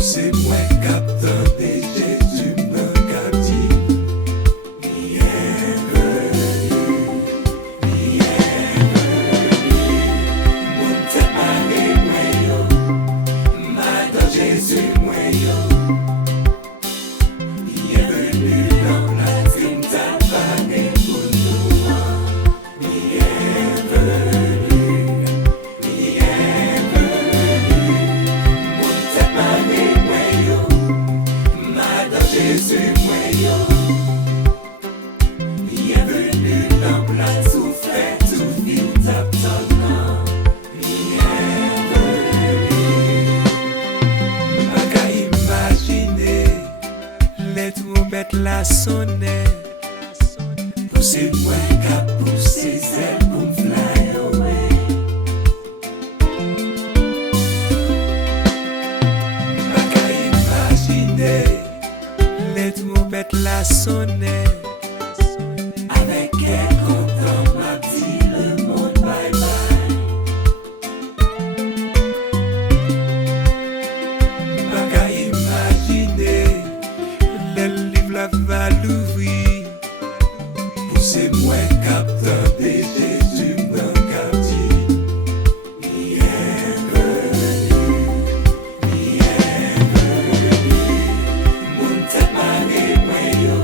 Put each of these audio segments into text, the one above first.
C'est moi capteur de Jésus me captive. Bienvenue, bienvenue. Mon tapane moyo, Madame Jésus moyo. Bienvenue dans la crime tapane pour nous. Bienvenue, bienvenue. Mon tapane moyo, Madame Jésus moyo. Bienvenue dans la souffrance, tout vit t'attendant. Bienvenue. Pas qu'à imaginer les trompettes la sonner. Poussez-moi qu'à pousser celle pour me fly away. Pas qu'à imaginer les trompettes la sonner. Avec elle content m'a dit le monde bye bye. Pas qu'à imaginer les livres la va l'ouvrir. Poussez-moi capteur de Jésus me captive. Bienvenue, bienvenue. Mon tapane moyo,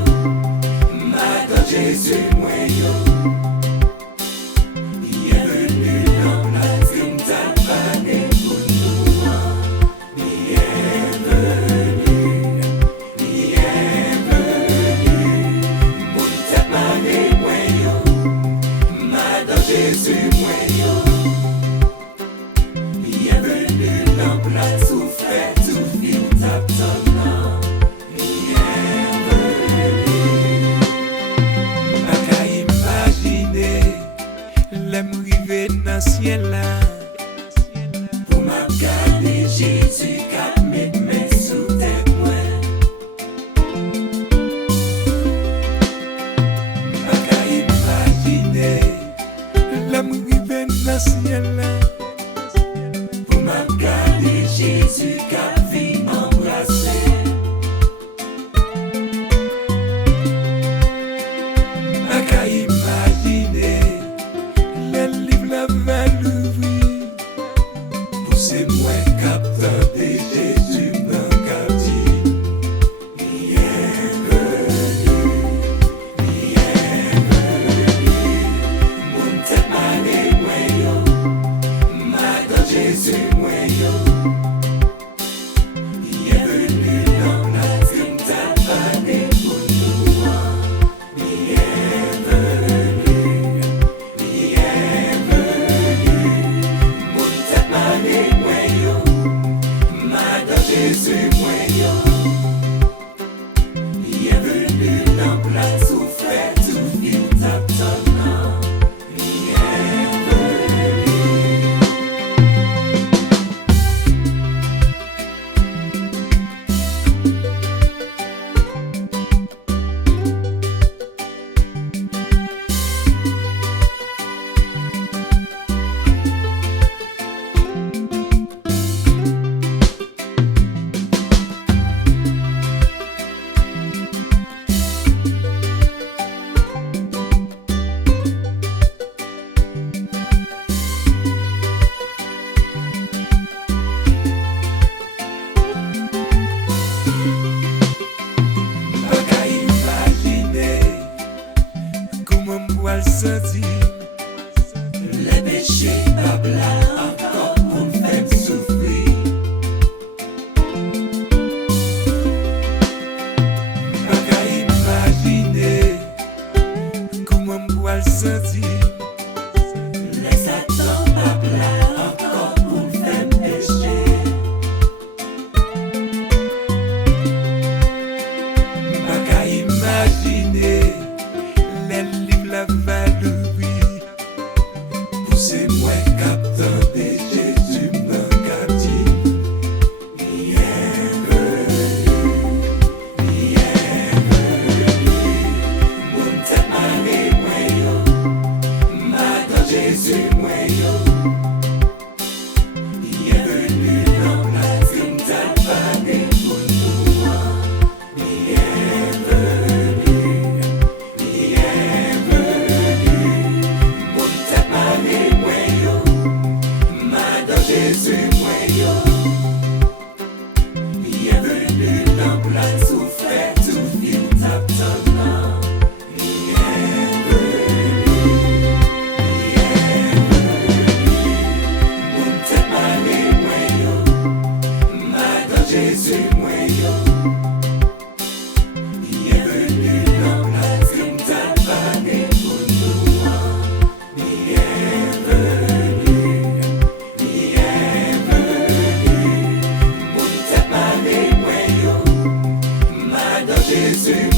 Jésus.